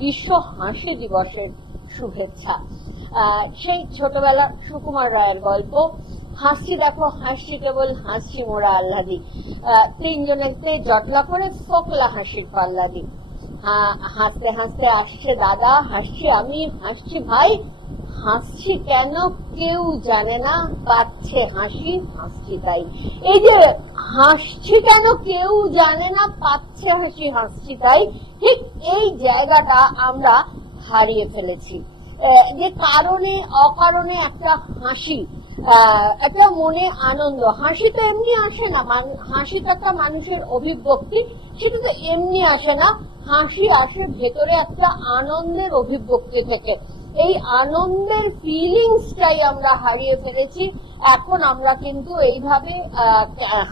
বিশ্ব হাসি দিবসের শুভেচ্ছা। সেই ছোটবেলার সুকুমার রায়ের গল্প হাসি দেখো হাসি কেবল হাসি মোরা আহ্লাদি, তিনজনেতে জটলা করে ফোকলা হাসির পাল্লাদি। হাসতে হাসতে আসছে দাদা, হাসছি আমি, হাসছি ভাই, হাসছি কেন কেউ জানে না, পাচ্ছে হাসি হাসছি তাই। এই যে হাসছি কেন কেউ জানে না, পাচ্ছে হাসি হাসছি তাই, ঠিক এই জায়গাটা আমরা হারিয়ে ফেলেছি। যে কারণে অকারণে একটা হাসি, একটা মনে আনন্দ, হাসি তো এমনি আসে না, হাসি তো একটা মানুষের অভিব্যক্তি, সেটা তো এমনি আসে না, হাসি আসে ভেতরে একটা আনন্দের অভিব্যক্তি থেকে। এই আনন্দের ফিলিংসটাই আমরা হারিয়ে ফেলেছি। এখন আমরা কিন্তু এইভাবে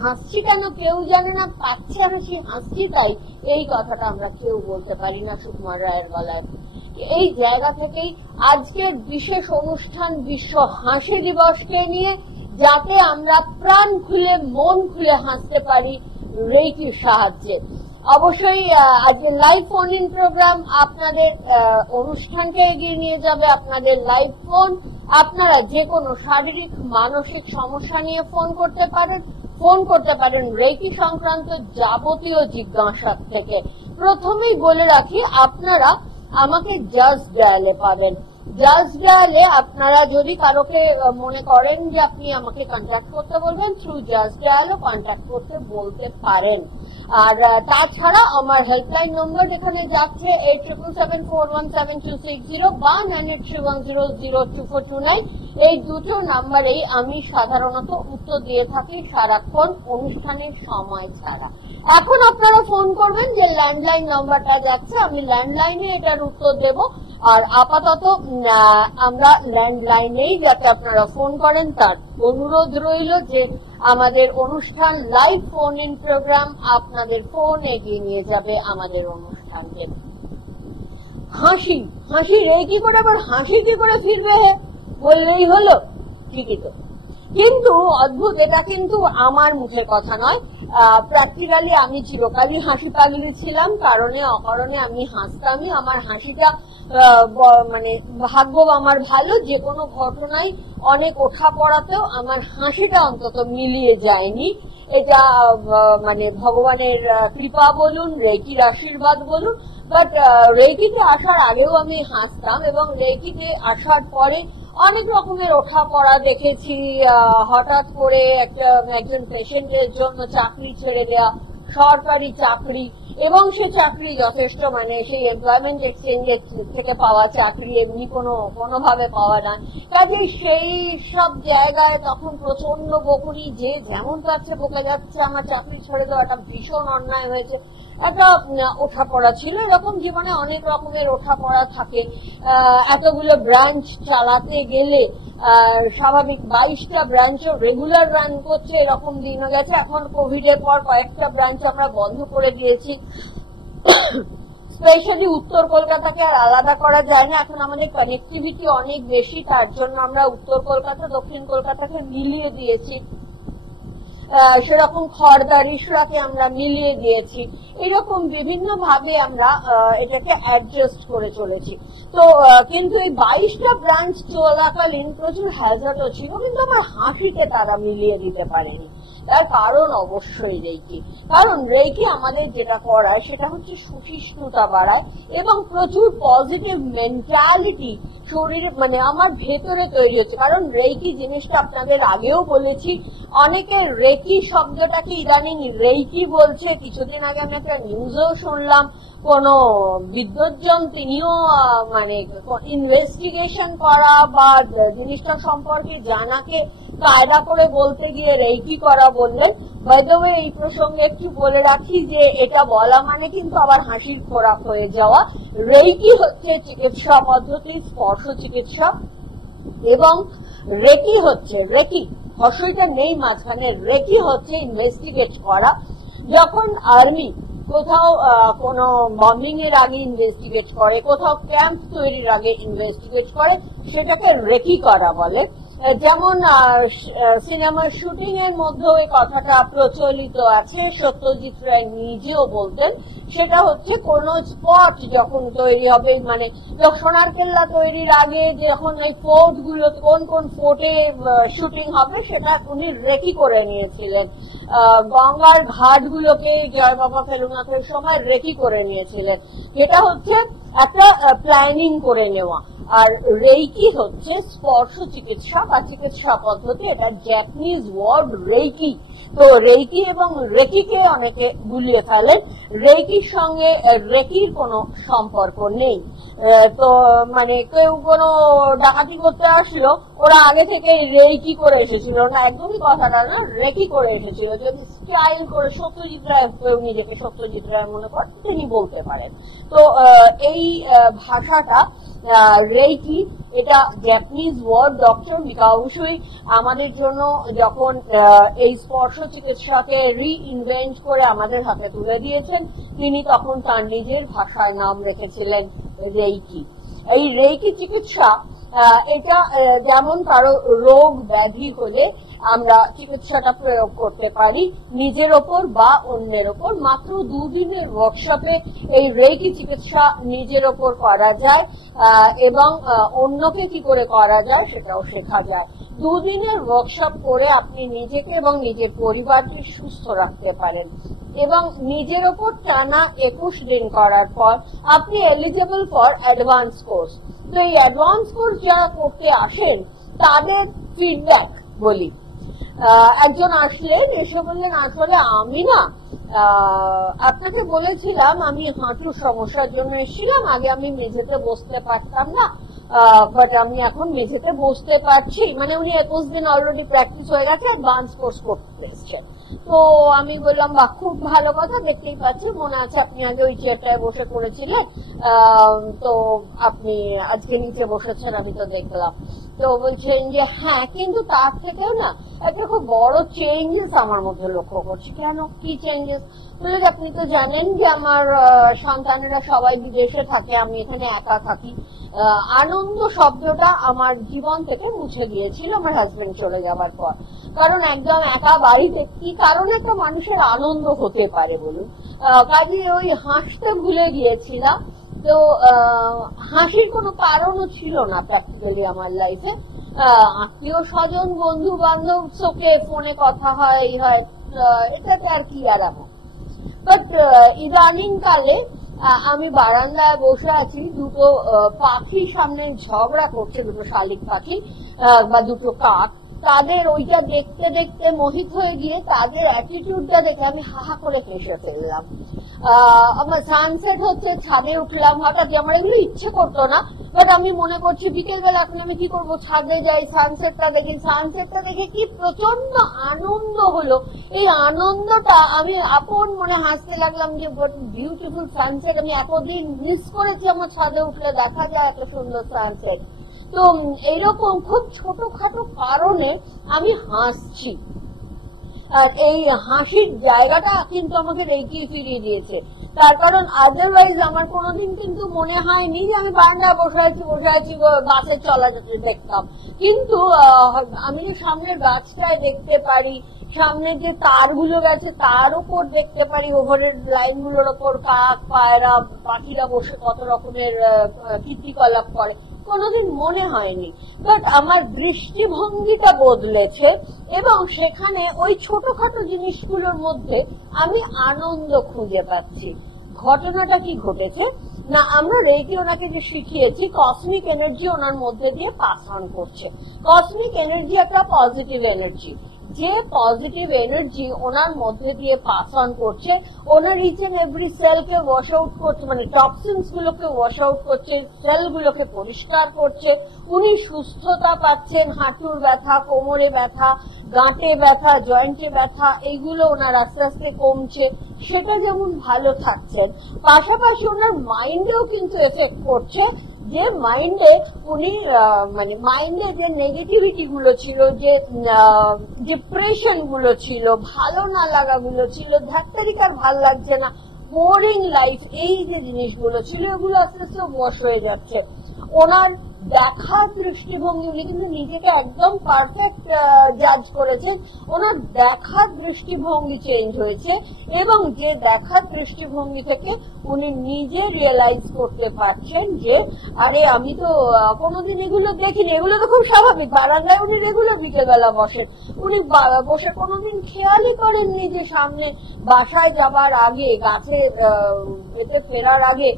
হাসছি কেন কেউ জানে না, পাচ্ছে হাসি হাসছি তাই, এই কথাটা আমরা কেউ বলতে পারি না সুকুমার রায়ের গলায়। এই জায়গা থেকেই আজকের বিশেষ অনুষ্ঠান বিশ্ব হাসি দিবসকে নিয়ে, যাতে আমরা প্রাণ খুলে মন খুলে হাসতে পারি রেইকির সাহায্যে। অবশ্যই আজকে লাইভ ফোন ইন প্রোগ্রাম আপনাদের অনুষ্ঠানকে এগিয়ে নিয়ে যাবে। আপনাদের লাইভ ফোন, আপনারা যে কোনো শারীরিক মানসিক সমস্যা নিয়ে ফোন করতে পারেন রেইকি সংক্রান্ত যাবতীয় জিজ্ঞাসার থেকে। প্রথমেই বলে রাখি, আপনারা আমাকে জাস্ট ডায়ালে পাবেন। জাস্ট ডায়ালে আপনারা যদি কারোকে মনে করেন যে আপনি আমাকে কন্ট্যাক্ট করতে বলবেন, থ্রু জাস্ট ডায়ালও কন্ট্যাক্ট করতে বলতে পারেন। আর তাছাড়া আমার হেল্পলাইন নম্বর এখানে যাচ্ছে 8777417260 বা 9831002429। এই দুটো নাম্বারেই আমি সাধারণত উত্তর দিয়ে থাকি সারাক্ষণ অনুষ্ঠানের সময় ছাড়া। এখন আপনারা ফোন করবেন যে ল্যান্ডলাইন নাম্বারটা যাচ্ছে, আমি ল্যান্ডলাইনে এটার উত্তর দেব। আর আপাতত আমরা ল্যান্ডলাইনেই যাতে আপনারা ফোন করেন তার অনুরোধ রইল, যে আমাদের অনুষ্ঠান লাইভ ফোন ইন প্রোগ্রাম, আপনাদের ফোন এগিয়ে নিয়ে যাবে আমাদের অনুষ্ঠানকে। হাসি হাসি রেইকি করে, আবার হাসি কি করে ফিরবে বললেই হলো, ঠিকই তো। কিন্তু অদ্ভুত, এটা কিন্তু আমার মুখের কথা নয়। প্র্যাকটিক্যালি আমি চিরকালই হাসি পাগলি ছিলাম, কারণে অকারণে আমি হাসতামই। আমার হাসিটা মানে ভাগ্য আমার ভালো, যে কোনো ঘটনায় অনেক ওঠা পড়াতেও আমার হাসিটা অন্তত মিলিয়ে যায়নি। এটা মানে ভগবানের কৃপা বলুন, রেইকির আশীর্বাদ বলুন। বাট রেইকিতে আসার আগেও আমি হাসতাম, এবং রেইকিতে আসার পরে অনেক রকমের ওঠা পড়া দেখেছি। হঠাৎ করে একজন পেশেন্টের জন্য চাকরি ছেড়ে দেওয়া, সরকারি চাকরি, এবং সে চাকরি যথেষ্ট মানে সেই এমপ্লয়মেন্ট এক্সচেঞ্জের থেকে পাওয়া চাকরি, এমনি কোনোভাবে পাওয়া না। কাজেই সেই সব জায়গায় তখন প্রচন্ড বকুনি, যে যেমন পাচ্ছে বকে যাচ্ছে, আমার চাকরি ছেড়ে দেওয়াটা ভীষণ অন্যায় হয়েছে। একটা ওঠা পড়া ছিল। এরকম জীবনে অনেক রকমের ওঠা পড়া থাকে। এতগুলো ব্রাঞ্চ চালাতে গেলে স্বাভাবিক 22টা ব্রাঞ্চও রেগুলার রান করছে, এরকম দিনও গেছে। এখন কোভিড এর পর কয়েকটা ব্রাঞ্চ আমরা বন্ধ করে দিয়েছি। স্পেশালি উত্তর কলকাতাকে আর আলাদা করা যায় না, এখন আমাদের কানেক্টিভিটি অনেক বেশি, তার জন্য আমরা উত্তর কলকাতা দক্ষিণ কলকাতাকে মিলিয়ে দিয়েছি। সেরকম খড়দা রিসরাকে আমরা মিলিয়ে দিয়েছি। এরকম বিভিন্ন ভাবে আমরা এটাকে অ্যাডজাস্ট করে চলেছি। তো কিন্তু এই 22টা ব্রাঞ্চ চলাকালীন প্রচুর হ্যাজার্ডও ছিল, কিন্তু আমার হাসিকে তারা মিলিয়ে দিতে পারেনি। তার কারণ অবশ্যই রেইকি। কারণ রেইকি আমাদের যেটা করায় সেটা হচ্ছে সহিষ্ণুতা বাড়ায়, এবং প্রচুর পজিটিভ মেন্টালিটি শরীর মানে আমার ভেতরে তৈরি হচ্ছে। কারণ রেইকি জিনিসটা আপনাদের আগেও বলেছি, অনেকে রেকি শব্দটাকে ইদানিং রেইকি বলছে। কিছুদিন আগে আমি একটা নিউজও শুনলাম, কোন বিদ্বজ্জন তিনিও মানে ইনভেস্টিগেশন করা বা জিনিসটা সম্পর্কে জানাকে কায়দা করে বলতে গিয়ে রেইকি করা বললেন। বাই দ্য ওয়ে, এই প্রসঙ্গে একটু বলে রাখি যে এটা বলা মানে কিন্তু আবার হাসির খোরাক হয়ে যাওয়া। রেইকি হচ্ছে চিকিৎসা পদ্ধতি, স্পর্শ চিকিৎসা, এবং রেকি হচ্ছে হর্ষইটা নেই মাঝখানে, রেকি হচ্ছে ইনভেস্টিগেট করা। যখন আর্মি কোথাও কোন বম্বিং এর আগে ইনভেস্টিগেট করে, কোথাও ক্যাম্প তৈরির আগে ইনভেস্টিগেট করে, সেটাকে রেকি করা বলে। যেমন সিনেমার শুটিং এর মধ্যে ওই কথাটা প্রচলিত আছে, সত্যজিৎ রায় নিজেও বলতেন, সেটা হচ্ছে কোন স্পট যখন তৈরি হবে, মানে সোনার কেল্লা তৈরির আগে যখন এই ফোর্ট গুলো কোন কোন ফোর্টে শুটিং হবে সেটা উনি রেকি করে নিয়েছিলেন। গঙ্গার ঘাট গুলোকে জয় বাবা ফেলুনাথের সময় রেকি করে নিয়েছিলেন। এটা হচ্ছে একটা প্ল্যানিং করে নেওয়া। আর রেইকি হচ্ছে স্পর্শ চিকিৎসা বা চিকিৎসা পদ্ধতি, এটা জাপানিজ ওয়ার্ড রেইকি। তো রেইকি এবং রেকিকে অনেকে গুলিয়ে ফেলেন, রেইকির সঙ্গে রেকির কোনো সম্পর্ক নেই। তো মানে কেউ কোনো ডাকাতি করতে আসলো, ওরা আগে থেকে রেইকি করে এসেছিল না, একদমই কথাটা না, রেকি করে এসেছিল। যদি স্টাইল করে সত্যজিৎ রায়, কেউ নিজেকে সত্যজিৎ রায় মনে করেন, তিনি বলতে পারেন। তো এই ভাষাটা রেইকি, এটা জাপানিজ ওয়ার্ড। ডক্টর মিকাউশুই আমাদের জন্য যখন এই স্পর্শ চিকিৎসাকে রিইনভেন্ট করে আমাদের হাতে তুলে দিয়েছেন, তিনি তখন তার নিজের ভাষায় নাম রেখেছিলেন রেইকি। এই রেইকি চিকিৎসা এটা যেমন কারো রোগ ব্যাধি হলে আমরা চিকিৎসাটা প্রয়োগ করতে পারি নিজের ওপর বা অন্যের ওপর। মাত্র 2 দিনের ওয়ার্কশপে এই রেইকি চিকিৎসা নিজের ওপর করা যায় এবং অন্যকে কি করে করা যায় সেটাও শেখা যায়। 2 দিনের ওয়ার্কশপ করে আপনি নিজেকে এবং নিজের পরিবারকে সুস্থ রাখতে পারেন এবং নিজের ওপর টানা 21 দিন করার পর আপনি এলিজিবল ফর অ্যাডভান্স কোর্স। তো এই অ্যাডভান্স কোর্স যারা করতে আসেন তাদের ফিডব্যাক বলি। একজন আসলেন, এসে বললেন, আসলে আমি না আপনাকে বলেছিলাম আমি হাঁটুর সমস্যার জন্য এসেছিলাম, আগে আমি মেঝেতে বসতে পারতাম না, বাট আমি এখন মেঝেতে বসতে পারছি। মানে উনি 21 দিন অলরেডি প্র্যাকটিস হয়ে গেছে, অ্যাডভান্স কোর্স করতে এসছেন। তো আমি বললাম, বাহ, খুব ভালো কথা, দেখতেই পাচ্ছি মনে আছে আপনি আগে ওই চেয়ারটায় বসে করেছিলেন, তো আপনি আজকে নিচে বসেছেন, আমি তো দেখলাম। তো বলছেন যে হ্যাঁ, কিন্তু তার থেকেও না একটা খুব বড় চেঞ্জেস আমার মধ্যে লক্ষ্য করছি। কেন, কি চেঞ্জেস? বলে আপনি তো জানেন যে আমার সন্তানেরা সবাই বিদেশে থাকে, আমি এখানে একা থাকি। আনন্দ শব্দটা আমার জীবন থেকে মুছে গিয়েছিল আমার হাজবেন্ড চলে যাবার পর। কারণ একদম একা বাড়িতে কি কারণে একটা মানুষের আনন্দ হতে পারে বলুন? কাজে ওই হাসতে ভুলে গিয়েছিলাম। তো হাসির কোনো কারণও ছিল না প্র্যাকটিক্যালি আমার লাইফে। আত্মীয় স্বজন, বন্ধু বান্ধব, চোখে ফোনে কথা হয়, এই হয়, এটাকে আর কি আর এমন। বাট ইদানিং কালে আমি বারান্দায় বসে আছি, দুটো পাখি সামনে ঝগড়া করছে, দুটো শালিক পাখি বা দুটো কাক। তাদের ওইটা দেখতে দেখতে মোহিত হয়ে গিয়ে তাদের অ্যাটিটিউডটা দেখে আমি হাহা করে হেসে ফেললাম। আমার সানসেট হচ্ছে, ছাদে উঠলাম, হঠাৎ আমার এগুলো ইচ্ছে করতো না, বাট আমি মনে করছি বিকেলবেলা এখন আমি কি করবো, ছাদে যাই, সানসেটটা দেখি। সানসেটটা দেখে কি প্রচন্ড আনন্দ হলো। এই আনন্দটা আমি আপন মনে হাসতে লাগলাম যে বিউটিফুল সানসেট, আমি এতদিন মিস করেছি, আমার ছাদে উঠলে দেখা যায় এত সুন্দর সানসেট। তো এইরকম খুব ছোটখাটো কারণে আমি হাসছি, আর এই হাসির জায়গাটা কিন্তু আমাকে রেখে ফিরিয়ে দিয়েছে। তার কারণ আদারওয়াইজ আমার কোনোদিন কিন্তু মনে হয়নি যে আমি বারান্দায় বসে আছি বাসে চলা যেতে দেখতাম। কিন্তু আমি যে সামনের গাছটায় দেখতে পারি, সামনে যে তারগুলো গেছে তার উপর দেখতে পারি, ওভারের লাইন গুলোর ওপর কাক, পায়রা, পাখিরা বসে কত রকমের কীর্তিকলাপ করে, কোনোদিন মনে হয়নি। বাট আমার দৃষ্টিভঙ্গিটা বদলেছে এবং সেখানে ওই ছোটখাটো জিনিসগুলোর মধ্যে আমি আনন্দ খুঁজে পাচ্ছি। ঘটনাটা কি ঘটেছে না, আমরা রেইকি ওনাকে যে শিখিয়েছি, কসমিক এনার্জি ওনার মধ্যে দিয়ে পাস অন করছে। কসমিক এনার্জি একটা পজিটিভ এনার্জি, যে পজিটিভ এনার্জি ওনার মধ্যে দিয়ে পাস অন করছে, ওনার ইচ এন্ড এভরি সেলকে ওয়াশ আউট করছে, মানে টক্সিনস গুলোকে ওয়াশ আউট করছে, সেল গুলোকে পরিষ্কার করছে। উনি সুস্থতা পাচ্ছেন, হাঁটুর ব্যথা, কোমরে ব্যথা, গাঁটে ব্যথা, জয়েন্টে ব্যথা, এইগুলো ওনার আস্তে আস্তে কমছে, সেটা যেমন ভালো থাকছেন, পাশাপাশি ওনার মাইন্ডেও কিন্তু এফেক্ট করছে। যে মাইন্ডে উনি মানে মাইন্ডে যে নেগেটিভিটি গুলো ছিল, যে ডিপ্রেশন গুলো ছিল, ভালো না লাগা গুলো ছিল, ধাক্কারিকার ভাল লাগছে না, বোরিং লাইফ, এই যে জিনিসগুলো ছিল, এগুলো আস্তে আস্তে ওয়াশ হয়ে যাচ্ছে। ওনার দেখার দৃষ্টিভঙ্গি, উনি কিন্তু নিজেকে একদম পারফেক্ট জাজ করেছেন, ওনার দেখার দৃষ্টিভঙ্গি চেঞ্জ হয়েছে এবং যে দেখার দৃষ্টিভঙ্গি থেকে উনি নিজে রিয়েলাইজ করতে পারছেন যে আরে আমি তো কোনোদিন এগুলো দেখিনি, এগুলো তো খুব স্বাভাবিক। বারান্দায় উনি রেগুলার বিকেলবেলা বসেন, উনি বসে কোনোদিন খেয়ালই করেননি যে সামনে বাসায় যাবার আগে গাছে এতে ফেরার আগে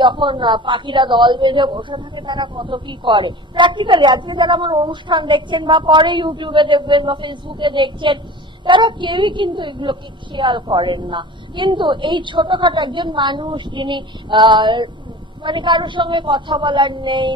যখন পাখিরা দল বেঁধে বসে থাকে তারা কত কি করে। প্র্যাকটিক্যালি আজকে যারা আমার অনুষ্ঠান দেখছেন বা পরে ইউটিউবে দেখবেন বা ফেসবুকে দেখছেন, তারা কেউই কিন্তু এগুলোকে খেয়াল করেন না। কিন্তু এই ছোটখাটো একজন মানুষ যিনি মানে কারোর সঙ্গে কথা বলার নেই,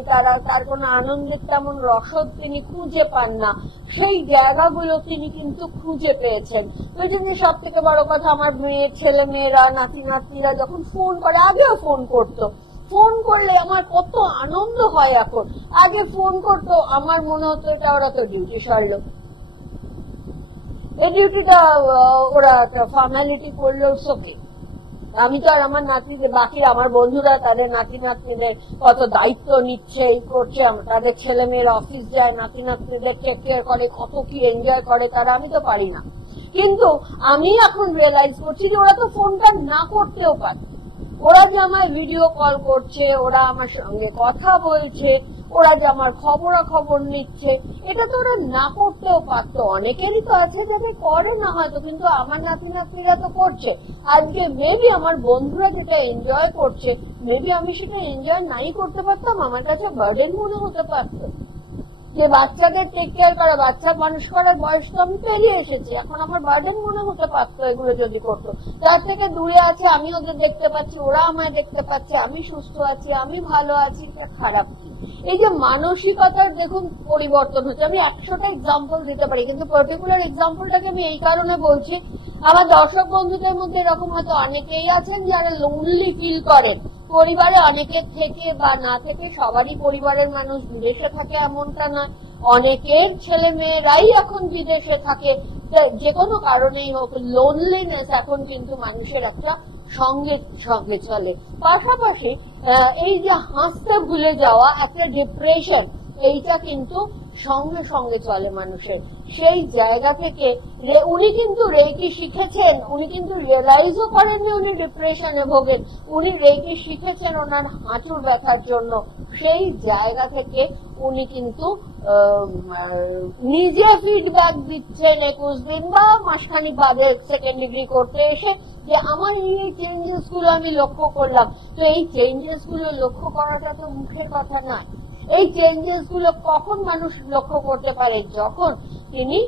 তার কোনো আনন্দের তেমন রসদ তিনি খুঁজে পান না, সেই জায়গাগুলো তিনি কিন্তু খুঁজে পেয়েছেন। ওই জন্য সব থেকে বড় কথা, আমার মেয়ের ছেলে মেয়েরা নাতি নাতনিরা যখন ফোন করে, আগেও ফোন করতো, ফোন করলে আমার কত আনন্দ হয়। এখন আগে ফোন করতো আমার মনে হতো এটা ওরা তো ডিউটি সারলো, এই ডিউটিটা ওরা ফর্মালিটি করলো, ওকে। আমি তো আর আমার নাতিদের, বাকি আমার বন্ধুরা তাদের নাতি নাতনিদের কত দায়িত্ব নিচ্ছে, এই করছে, তাদের ছেলে মেয়ের অফিস যায়, নাতি নাতনিদের টেক কেয়ার করে, কত কি এনজয় করে তারা, আমি তো পারি না। কিন্তু আমি এখন রিয়েলাইজ করছি যে ওরা তো ফোনটা না করতেও পারে, ওরা যে আমার ভিডিও কল করছে, ওরা আমার সঙ্গে কথা বলছে, ওরা যে আমার খবরাখবর নিচ্ছে, এটা তো ওরা না করতেও পারতো। অনেকেরই তো আছে যাদের করে না হয়তো, কিন্তু আমার নাতি নাতনিরা তো করছে। আজকে মেবি আমার বন্ধুরা যেটা এনজয় করছে, মেবি আমি সেটা এনজয় নাই করতে পারতাম, আমার কাছে বার্ডেন মনে হতে পারতো। যে বাচ্চাদের টেক কেয়ার করা, বাচ্চা মানুষ করার বয়স তো আমি পেরিয়ে এসেছি, এখন আমার বার্ডেন মনে হতে পারতো এগুলো যদি করতো। তার থেকে দূরে আছে, আমি ওদের দেখতে পাচ্ছি, ওরা আমায় দেখতে পাচ্ছে, আমি সুস্থ আছি, আমি ভালো আছি, এটা খারাপ কি? এই যে মানসিকতার দেখুন পরিবর্তন হচ্ছে। আমি 100টা এক্সাম্পল দিতে পারি, কিন্তু পার্টিকুলার এক্সাম্পলটাকে আমি এই কারণে বলছি, আমার দর্শক বন্ধুদের মধ্যে এরকম হয়তো অনেকেই আছেন যারা লোনলি ফিল করেন। পরিবারে অনেকের থেকে বা না থেকে, সবারই পরিবারের মানুষ বিদেশে থাকে এমনটা না, অনেকের ছেলে মেয়েরাই এখন বিদেশে থাকে। যে কোনো কারণেই হোক, লোনলিনেস এখন কিন্তু মানুষের একটা সঙ্গে সঙ্গে চলে। পাশাপাশি এই যে হাসতে ভুলে যাওয়া, একটা ডিপ্রেশন, এইটা কিন্তু সঙ্গে সঙ্গে চলে মানুষের। সেই জায়গা থেকে উনি কিন্তু রেকি শিখেছেন, উনি কিন্তু রিয়েলাইজও করেননি উনি ডিপ্রেশনে ভোগেন, উনি রেকি শিখেছেন ওনার হাঁটুর ব্যথার জন্য। সেই জায়গা থেকে উনি কিন্তু নিজে ফিডব্যাক দিচ্ছেন 21 দিন বা মাসখানিক বাদে সেকেন্ড ডিগ্রি করতে এসে, যে আমার এই চেঞ্জেস গুলো আমি লক্ষ্য করলাম। তো এই চেঞ্জেস গুলো লক্ষ্য করাটা তো মুখের কথা নয়। এই চেঞ্জেস গুলো কখন মানুষ লক্ষ্য করতে পারে? যখন তিনি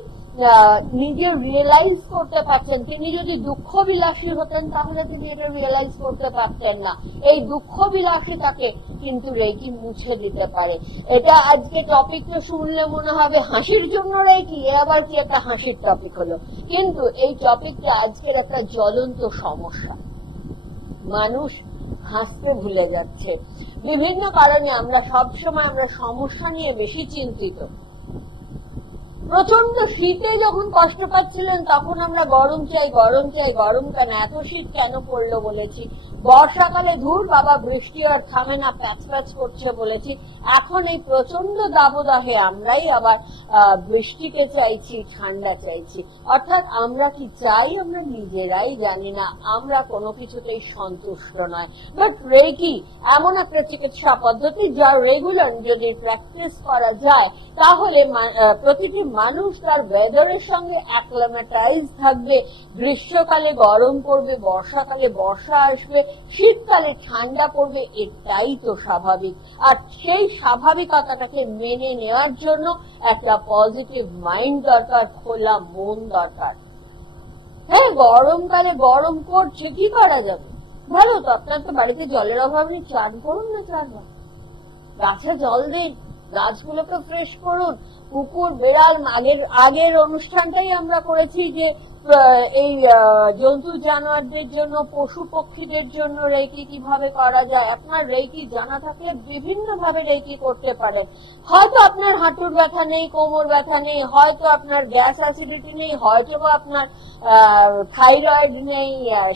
নিজে রিয়েলাইজ করতে পারছেন। তিনি যদি দুঃখ বিলাসী হতেন তাহলে তিনি এটা রিয়েলাইজ করতে পারতেন না। এই দুঃখ বিলাসিতাকে কিন্তু রেকি মুছে দিতে পারে। এটা আজকে টপিক তো শুনলে মনে হবে হাসির জন্য রেকি, আবার কি একটা হাসির টপিক হলো, কিন্তু এই টপিকটা আজকের একটা জ্বলন্ত সমস্যা। মানুষ হাসতে ভুলে যাচ্ছে বিভিন্ন কারণে। আমরা সবসময় আমরা সমস্যা নিয়ে বেশি চিন্তিত। প্রচন্ড শীতে যখন কষ্ট পাচ্ছিলেন তখন আমরা গরম চাই, গরম চাই, গরম কেন, এত শীত কেন পড়লো বলেছি। বর্ষাকালে ধুর বাবা বৃষ্টি আর থামে না, প্যাচ প্যাচ করছে বলেছি। এখন এই প্রচন্ড দাবদাহে আমরাই আবার বৃষ্টিকে চাইছি, ঠান্ডা চাইছি। অর্থাৎ আমরা কি চাই আমরা নিজেরাই জানি না, আমরা কোনো কিছুতেই সন্তুষ্ট নয়। বাট রেকি এমন একটা চিকিৎসা পদ্ধতি যা রেগুলার যদি প্র্যাকটিস করা যায় তাহলে প্রতিটি মানুষ তার ওয়েদারের সঙ্গে অ্যাক্লামেটাইজ থাকবে। গ্রীষ্মকালে গরম পড়বে, বর্ষাকালে বর্ষা আসবে, শীতকালে ঠান্ডা পড়বে, এটাই তো স্বাভাবিক। আর সেই স্বাভাবিকতাটাকে মেনে নেওয়ার জন্য একটা পজিটিভ মাইন্ড দরকার, খোলা মন দরকার। হ্যাঁ, গরমকালে গরম পড়ছে, কি করা যাবে? ভালো তো, আপনার তো বাড়িতে জলের অভাব নেই, চান করুন না, চারবার গাছে জল দিন, গাছগুলোকে ফ্রেশ করুন। কুকুর বেড়াল, আগের অনুষ্ঠানটাই আমরা করেছি যে এই জন্তু জানোয়ারদের জন্য, পশু পক্ষীদের জন্য রেকি কিভাবে করা যায়। আপনার রেকি জানা থাকলে বিভিন্ন ভাবে রেকি করতে পারেন। হয়তো আপনার হাঁটুর ব্যথা নেই, কোমর ব্যথা নেই, হয়তো আপনার গ্যাস অ্যাসিডিটি নেই, হয়তো আপনার থাইরয়েড নেই,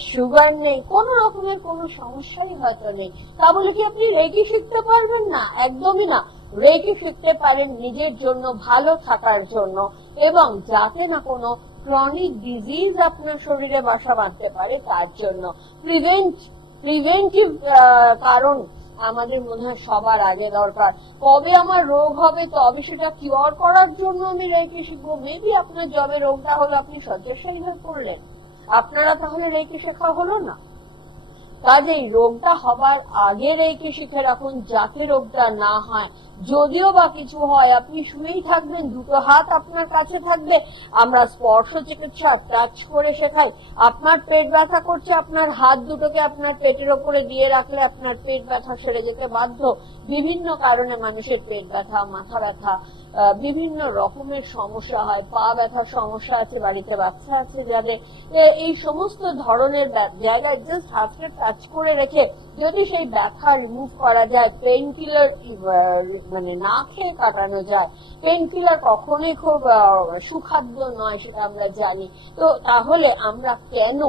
সুগার নেই, কোন রকমের কোনো সমস্যাই হয়তো নেই। তা বলে কি আপনি রেকি শিখতে পারবেন না? একদমই না। রেকি শিখতে পারেন নিজের জন্য ভালো থাকার জন্য, এবং যাতে না কোনো ক্রনিক ডিজিজ আপনার শরীরে বাসা বাঁধতে পারে তার জন্য। প্রিভেন্টিভ কারণ আমাদের মনে হয় সবার আগে দরকার। কবে আমার রোগ হবে তবে সেটা কিওর করার জন্য আমি রেকি শিখবো। মেবি আপনার জবে রোগটা হলো, আপনি শয্যাশায়ী হয়ে পড়লেন, আপনারা তাহলে রেকি শেখা হলো না। কাজেই রোগটা হবার আগে রেকি শিখে রাখুন যাতে রোগটা না হয়। যদিও বা কিছু হয় আপনি শুনেই থাকবেন, দুটো হাত আপনার কাছে থাকবে। আমরা স্পর্শ চিকিৎসা টাচ করে শেখাই। আপনার পেট ব্যথা করছে, আপনার হাত দুটোকে আপনার পেটের ওপরে দিয়ে রাখলে আপনার পেট ব্যথা সেরে যেতে বাধ্য। বিভিন্ন কারণে মানুষের পেট ব্যথা, মাথা ব্যথা, বিভিন্ন রকমের সমস্যা হয়। পা ব্যথার সমস্যা আছে, বাড়িতে বাচ্চা আছে যাদের, এই সমস্ত ধরনের জায়গায় জাস্ট হাতকে টাচ করে রেখে যদি সেই ব্যথা রিমুভ করা যায়, পেইন কিলার মানে না খেয়ে কাটানো যায়। পেইন কিলার কখনোই খুব সুখাদ্য নয়, সেটা আমরা জানি। তো তাহলে আমরা কেন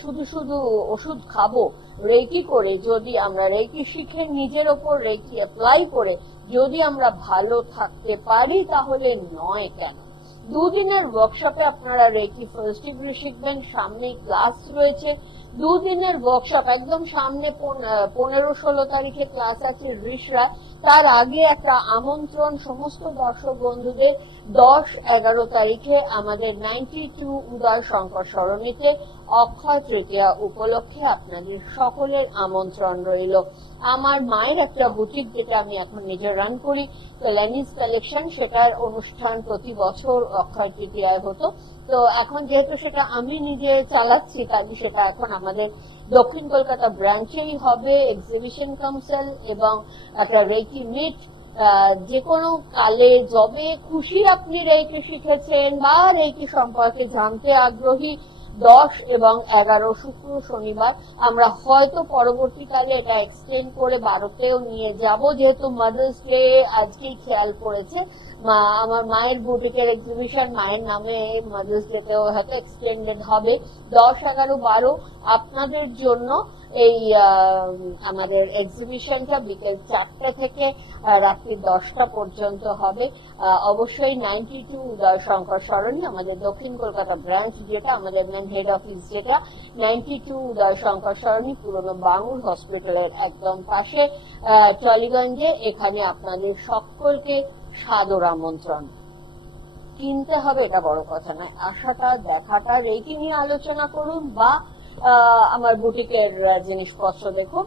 শুধু শুধু ওষুধ খাবো? রেকি করে যদি আমরা, রেকি শিখে নিজের ওপর রেকি অ্যাপ্লাই করে যদি আমরা ভালো থাকতে পারি তাহলে নয় কেন। দুদিনের ওয়ার্কশপে আপনারা রেকি ফার্স্ট ডিগ্রি শিখবেন। সামনে ক্লাস রয়েছে, দুদিনের ওয়ার্কশপ, একদম সামনে 15-16 তারিখে ক্লাস আছে রিশরা। তার আগে একটা আমন্ত্রণ সমস্ত দর্শক বন্ধুদের, 10-11 তারিখে আমাদের 92 উদয় শঙ্কর সরণিতে অক্ষয় তৃতীয়া উপলক্ষে আপনাদের সকলের আমন্ত্রণ রইল। আমার মায়ের একটা বুটিক যেটা আমি এখন নিজে রান করি, কল্যাণীজ কালেকশন, সেটার অনুষ্ঠান প্রতি বছর অক্ষয় তৃতীয়ায় হতো। তো এখন যেহেতু সেটা আমি নিজে চালাচ্ছি, কাজে সেটা এখন আমাদের দক্ষিণ কলকাতা ব্রাঞ্চেই হবে। এক্সিবিশন কাউন্সিল এবং একটা রেকি মিট, যে কোনো কালে যবে খুশি আপনি রেকি শিখেছেন বা রেকি সম্পর্কে জানতে আগ্রহী, 10 এবং 11 শুক্র শনিবার। আমরা হয়তো পরবর্তীকালে এটা এক্সটেন্ড করে 12তেও নিয়ে যাব, যেহেতু মাদার্স ডে আজকেই খেয়াল পড়েছে। আমার মায়ের বুটিকের এক্সিবিশন মায়ের নামে মাদার্স ডেতেও হয়তো এক্সটেন্ডেড হবে। 10, 11, 12 আপনাদের জন্য এই আমাদের এক্সিবিশনটা বিকেল 4টা থেকে রাত্রি 10টা পর্যন্ত হবে। অবশ্যই 92 উদয় শঙ্কর সরণি আমাদের দক্ষিণ কলকাতা ব্রাঞ্চ, যেটা আমাদের মেন হেড অফিস, যেটা 92 উদয় শঙ্কর সরণি পুরনো বাঙুর হসপিটালের একদম পাশে টলিগঞ্জে। এখানে আপনাদের সকলকে সাদর আমন্ত্রণ। কিনতে হবে এটা বড় কথা নয়, আসাটা, দেখাটা, রেকি নিয়ে আলোচনা করুন বা আমার বুটিকের জিনিসপত্র দেখুন।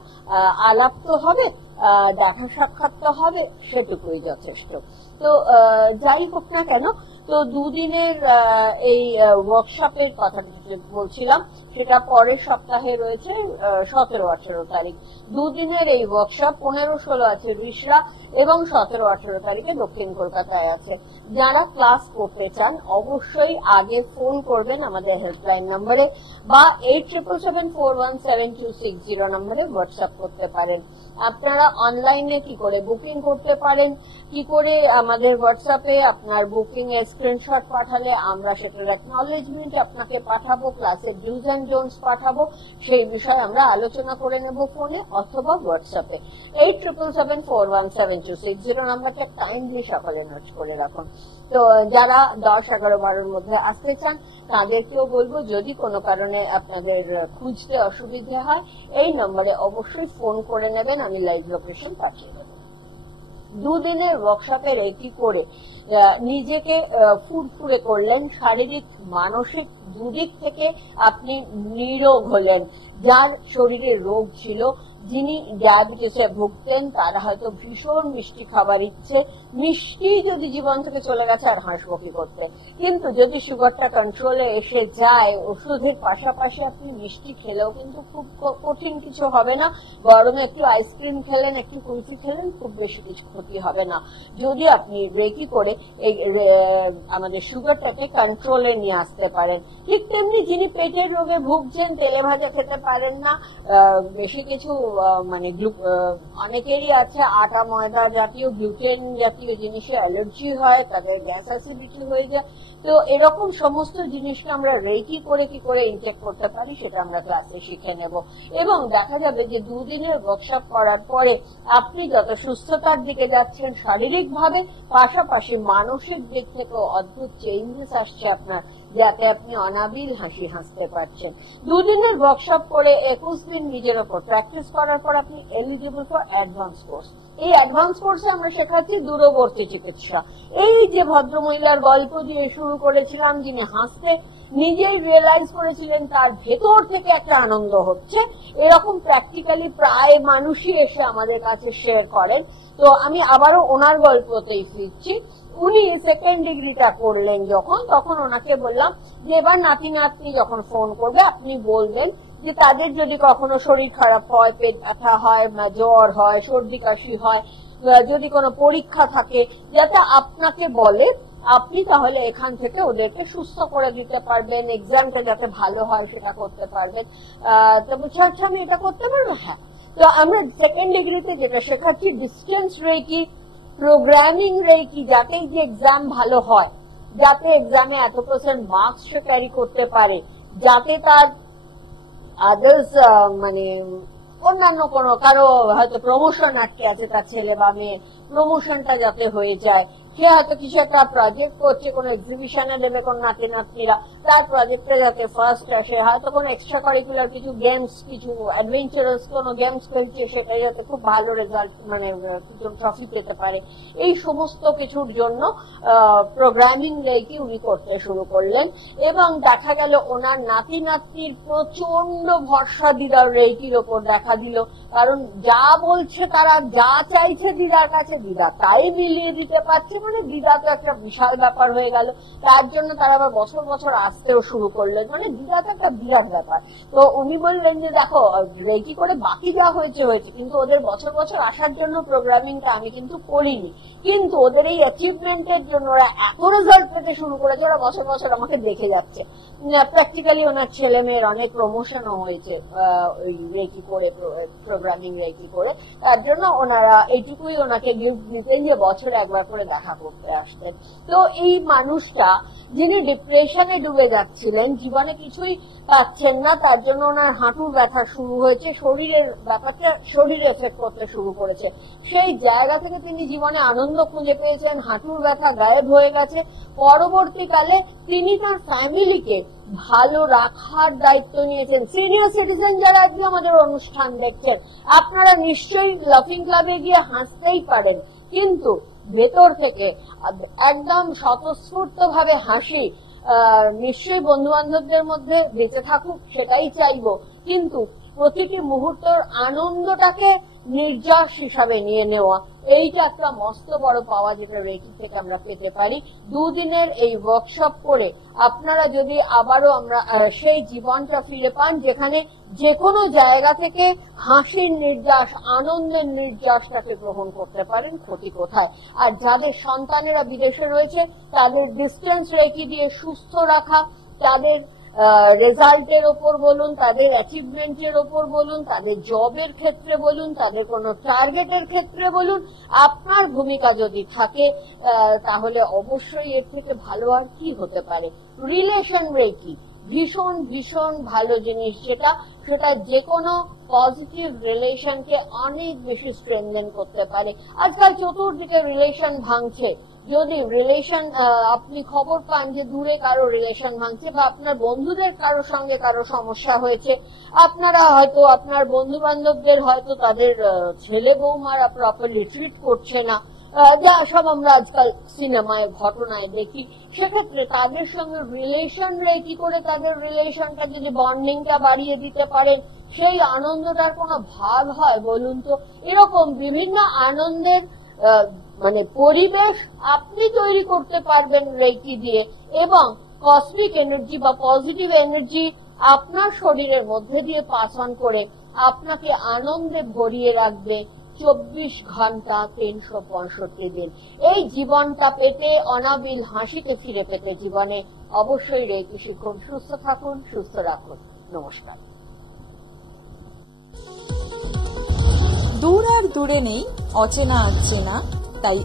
আলাপ তো হবে, দেখা সাক্ষাৎ তো হবে, সেটুকুই যথেষ্ট। তো যাই হোক না কেন, তো দুদিনের এই ওয়ার্কশপের কথা বলছিলাম, সেটা পরের সপ্তাহে রয়েছে 17-18 তারিখ। দুদিনের এই ওয়ার্কশপ 15-16 আছে রিশরা এবং 17-18 তারিখে দক্ষিণ কলকাতায় আছে। যারা ক্লাস করতে চান অবশ্যই আগে ফোন করবেন আমাদের হেল্পলাইন নম্বরে বা 8774177260 নম্বরে হোয়াটসঅ্যাপ করতে পারেন। আপনারা অনলাইনে কি করে বুকিং করতে পারেন, কি করে আমাদের হোয়াটসঅ্যাপে আপনার বুকিং এর স্ক্রিনশট পাঠালে আমরা সেটার অ্যাকনলেজমেন্ট আপনাকে পাঠাবো, ক্লাসের ডিউজ এন্ড জোনস পাঠাবো, সেই বিষয়ে আমরা আলোচনা করে নেব ফোনে অথবা হোয়াটসঅ্যাপে। 8774177260 নাম্বারটা কাইন্ডলি সকালে নোট করে রাখুন। তো যারা 10, 11, 12-র মধ্যে আসতে চান তাদেরকেও বলবো, যদি কোনো কারণে আপনাদের খুঁজতে অসুবিধা হয় এই নম্বরে অবশ্যই ফোন করে নেবেন, আমি লাইভ লোকেশন পাঠিয়ে দেবো। দুদিনের ওয়ার্কশপে রেকি করে নিজেকে ফুরফুরে করলেন, শারীরিক মানসিক দুদিক থেকে আপনি নিরোগ হলেন। যার শরীরে রোগ ছিল, যিনি ডায়াবেটিসে ভুগতেন, তারা হয়তো ভীষণ মিষ্টি খাবার ইচ্ছে, মিষ্টি যদি জীবন থেকে চলে গেছে আর হাসবো কি করতে। কিন্তু যদি সুগারটা কন্ট্রোলে এসে যায়, ওষুধের পাশাপাশি আপনি মিষ্টি খেলেও কিন্তু খুব কঠিন কিছু হবে না। গরমে একটু আইসক্রিম খেলেন, একটু কুলফি খেলেন, খুব বেশি কিছু ক্ষতি হবে না, যদি আপনি রেকি করে এই আমাদের সুগারটাকে কন্ট্রোলে নিয়ে আসতে পারেন। ঠিক তেমনি যিনি পেটের রোগে ভুগছেন, তেলে ভাজা খেতে পারেন না, বেশি কিছু মানে অনেকেরই আছে আটা ময়দা জাতীয় গ্লুটেন জাতীয় জিনিসে অ্যালার্জি হয়, তাদের গ্যাস অ্যাসিডিটি হয়ে যায়, তো এরকম সমস্ত জিনিসকে আমরা রেকি করে কি করে ইনটেক করতে পারি সেটা আমরা ক্লাসে শিখে নেব, এবং দেখা যাবে যে 2 দিনের ওয়ার্কশপ করার পরে আপনি যত সুস্থতার দিকে যাচ্ছেন শারীরিক ভাবে, পাশাপাশি মানসিক দিক থেকেও অদ্ভুত চেঞ্জেস আসছে আপনার, যাতে আপনি অনাবিল হাসি হাসতে পারছেন। 2 দিনের ওয়ার্কশপ করে 21 দিন নিজের ওপর প্র্যাকটিস করার পর আপনি এলিজিবল ফর অ্যাডভান্স কোর্স। এই অ্যাডভান্স কোর্সে আমরা শেখাচ্ছি দূরবর্তী চিকিৎসা। এই যে ভদ্রমহিলার গল্প দিয়ে শুরু করেছিলাম, যিনি হাসতে নিজেই রিয়েলাইজ করেছিলেন তার ভেতর থেকে একটা আনন্দ হচ্ছে, এরকম প্র্যাকটিক্যালি প্রায় মানুষই এসে আমাদের কাছে শেয়ার করেন। তো আমি আবারও ওনার গল্পতেই ফিরছি। উনি সেকেন্ড ডিগ্রিটা করলেন যখন, তখন ওনাকে বললাম যে এবার নাতি নাতনি যখন ফোন করবে আপনি বলবেন যে তাদের যদি কখনো শরীর খারাপ হয়, পেট ব্যথা হয়, জ্বর হয়, সর্দি কাশি হয়, যদি কোনো পরীক্ষা থাকে, যাতে আপনাকে বলে, আপনি তাহলে এখান থেকে ওদেরকে সুস্থ করে দিতে পারবেন, এক্সামটা যাতে ভালো হয় সেটা করতে পারবেন। তো বলছে আচ্ছা আমি এটা করতে পারবো। হ্যাঁ, তো আমরা সেকেন্ড ডিগ্রিতে যেটা শেখাচ্ছি ডিস্টেন্স রেকি, প্রোগ্রামিং রেকি, যাতে যে এক্সাম ভালো হয়, যাতে এক্সামে এত % মার্কস সে ক্যারি করতে পারে, যাতে তার আদার্স মানে অন্যান্য কোনো কারো হয়তো প্রমোশন আটকে আছে, তার ছেলে বা মেয়ে প্রমোশনটা যাতে হয়ে যায়, সে হয়তো কিছু একটা প্রজেক্ট করছে, কোনো এক্সিবিশনে দেবে কোন নাতি নাতনিরা, তার প্রজেক্টে যাতে ফার্স্ট আসে, হয়তো কোনো এক্সট্রা কারিকুলার কিছু গেমস, কিছু অ্যাডভেঞ্চারাস কোনো গেমস খেলছে, সেটাই যাতে খুব ভালো রেজাল্ট মানে কিছু ট্রফি পেতে পারে। এই সমস্ত কিছুর জন্য প্রোগ্রামিং রেকি উনি করতে শুরু করলেন, এবং দেখা গেল ওনার নাতি নাতনির প্রচন্ড ভরসা দিদার রেকির ওপর দেখা দিল, কারণ যা বলছে তারা, যা চাইছে দিদার কাছে, দিদা তাই মিলিয়ে দিতে পারছে, মানে দিদা তো একটা বিশাল ব্যাপার হয়ে গেল। তার জন্য তারা আবার বছর বছর আসতেও শুরু করলেন, মানে দিদা তো একটা বিরাট ব্যাপার। তো উনি বললেন যে দেখো রেকি করে বাকি যা হয়েছে হয়েছে, কিন্তু ওদের বছর বছর আসার জন্য প্রোগ্রামিংটা আমি কিন্তু করিনি, কিন্তু ওদের এই অ্যাচিভমেন্টের জন্য ওরা এত রেজাল্ট পেতে শুরু করেছে, ওরা বছর বছর আমাকে দেখে যাচ্ছে। প্র্যাকটিক্যালি ওনার ছেলে মেয়ের অনেক প্রমোশনও হয়েছে ওই রেকি করে, প্রোগ্রামিং রেকি করে। তার জন্য ওনারা এইটুকুই ওনাকে গিফট দিতেন যে বছরে একবার করে দেখা করতে আসতেন। তো এই মানুষটা যিনি ডিপ্রেশনে ডুবে যাচ্ছিলেন, জীবনে কিছুই পাচ্ছেন না, তার জন্য ওনার হাঁটুর ব্যথা শুরু হয়েছে, শরীরের ব্যাপারটা শরীরে এফেক্ট করতে শুরু করেছে। সেই জায়গা থেকে তিনি জীবনে আনন্দ খুঁজে পেয়েছেন, হাঁটুর ব্যথা গায়েব হয়ে গেছে। পরবর্তীকালে তিনি তার ফ্যামিলিকে ভালো রাখার দায়িত্ব নিয়েছেন। সিনিয়র সিটিজেন যারা আজকে আমাদের অনুষ্ঠান দেখছেন, আপনারা নিশ্চয়ই লাফিং ক্লাবে গিয়ে হাসতেই পারেন, কিন্তু ভেতর থেকে একদম স্বতঃস্ফূর্ত ভাবে হাসি নিশ্চয়ই বন্ধু বান্ধবদের মধ্যে বেঁচে থাকুক, সেটাই চাইবো, কিন্তু প্রতিটি মুহূর্তের আনন্দটাকে নির্যাস হিসাবে নিয়ে নেওয়া, এইটা একটা মস্ত বড় পাওয়া, যেটা রেকি থেকে আমরা পেতে পারি। 2 দিনের এই ওয়ার্কশপ করে আপনারা যদি আবারও আমরা সেই জীবনটা ফিরে পান, যেখানে যে কোনো জায়গা থেকে হাসির নির্যাস, আনন্দের নির্যাসটাকে গ্রহণ করতে পারেন, ক্ষতি কোথায়। আর যাদের সন্তানেরা বিদেশে রয়েছে, তাদের ডিস্টেন্স রেকি দিয়ে সুস্থ রাখা, তাদের রেজাল্টের ওপর বলুন, তাদের অ্যাচিভমেন্টের ওপর বলুন, তাদের জবের ক্ষেত্রে বলুন, তাদের কোনো টার্গেটের ক্ষেত্রে বলুন, আপনার ভূমিকা যদি থাকে তাহলে অবশ্যই এর থেকে ভালো আর কি হতে পারে। রিলেশন রেকি ভীষণ ভীষণ ভালো জিনিস, সেটা যে কোনো পজিটিভ রিলেশনকে অনেক বেশি স্ট্রেংথেন করতে পারে। আজকাল চতুর্দিকে রিলেশন ভাঙছে, যদি রিলেশন আপনি খবর পান যে দূরে কারো রিলেশন ভাঙছে, বা আপনার বন্ধুদের কারোর সঙ্গে কারো সমস্যা হয়েছে, আপনারা হয়তো আপনার বন্ধু বান্ধবদের হয়তো তাদের ছেলে বৌমারা প্রপারলি ট্রিট করছে না, যা সব আমরা আজকাল সিনেমায় ঘটনায় দেখি, সেক্ষেত্রে তাদের সঙ্গে রিলেশন রেকি করে তাদের রিলেশনটা যদি বন্ডিংটা বাড়িয়ে দিতে পারেন, সেই আনন্দটার কোনো ভাগ হয় বলুন তো? এরকম বিভিন্ন আনন্দের মানে পরিবেশ আপনি তৈরি করতে পারবেন রেকি দিয়ে, এবং কসমিক এনার্জি বা পজিটিভ এনার্জি আপনার শরীরের মধ্যে দিয়ে পাস অন করে আপনাকে আনন্দে ভরিয়ে রাখবে 24 ঘন্টা 365 দিন। এই জীবনটা পেতে, অনাবিল হাসিতে ফিরে পেতে জীবনে অবশ্যই রেকি শিখুন। সুস্থ থাকুন, সুস্থ রাখুন। নমস্কার। দূর আর দূরে নেই অচেনা আচেনা, তাই